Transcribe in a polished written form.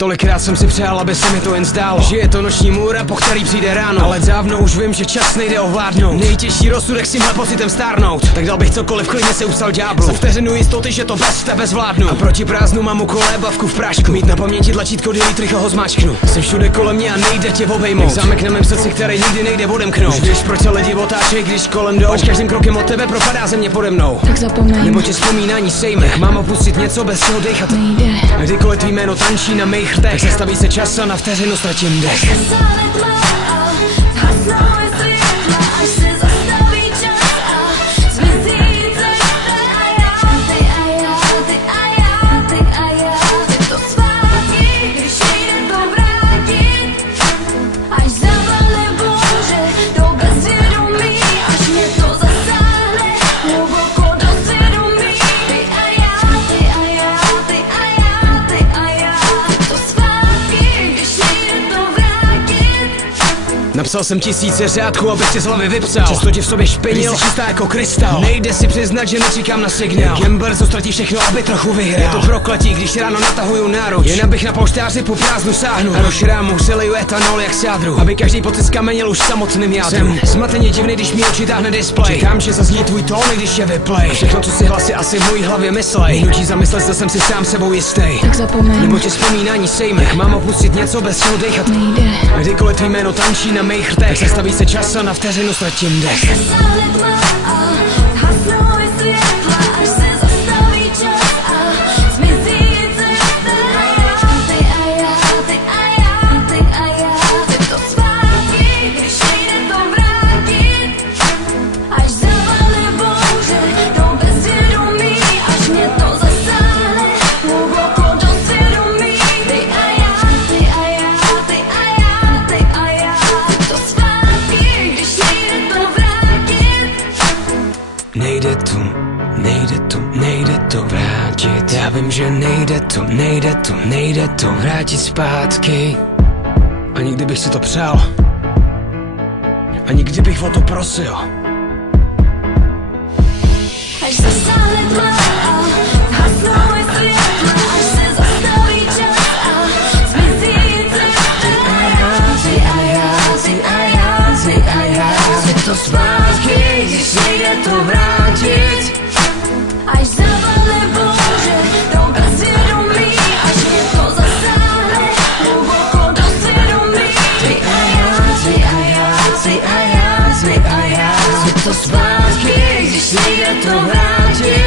Tolikrát jsem si přál, aby se mi to jen zdálo, že je to noční můra, po který přijde ráno. Ale dávno už vím, že čas nejde ovládnout. Nejtěžší rozsudek s tímhle pocitem stárnout. Tak dal bych cokoliv, klidně se ustal ďáblu. Za vteřinu jistoty, že to bez tebe zvládnu. A proti prázdnu mám u kolébavku v prášku. Mít na paměti tlačítko, delete, rychle ho zmáčknu. Jsem všude kolem mě a nejde tě obejmout. Jak zámek na mém srdci, který nikdy nejde odemknout. Už víš, proč se lidi otáčej, když kolem jdou. Až každým krokem od tebe propadá země pode mnou. Tak zapomeň, nebo tě vzpomínání sejme. Mám opustit něco, bez čeho dechat nejde. Kdykoliv tvý jméno tančí na mých rtech, tak zastaví se čas a na vteřinu ztratím dech. Napsal jsem tisíce řádků, abych si z hlavy vypsal. Často tě v sobě špinil, jsi čistá jako krystal. Nejde si přiznat, že nečekám na signál. Gambler, co ztratí všechno, aby trochu vyhrál. Je to prokletí, když ráno natahuju náruč. Jen abych na polštáři po prázdnu sáhnu. A do šrámu si leju etanol jak sádru, aby každý pocit skamenil už samotným jádru. Jsem smateně divný, když mi oči táhne display. Čekám, že zazní tvůj tón, když je vyplay. Všechno, co si hlasy asi v mojí hlavě myslej. Nutí zamyslet, zda jsem si sám sebou jistý. Tak zapomeň, nebo tě vzpomínání sejme. Mám opustit něco, bez čeho dechat nejde. Kdykoliv tvý jméno tančí na mých rtech, zastaví se čas a na vteřinu ztratím dech. Nejde to vrátit. Já vím, že nejde to vrátit zpátky. Ani kdybych si to přál, ani kdybych o to prosil. Až zasáhne tma a hasnou je světla, až se zastaví čas a zmizí cesta. Chci to zpátky, když nejde to vrátit. Až zavale bouře do bezvědomí, až mě to zasáhne hluboko do svědomí. Ty a já, chci to zpátky, když nejde to vrátit.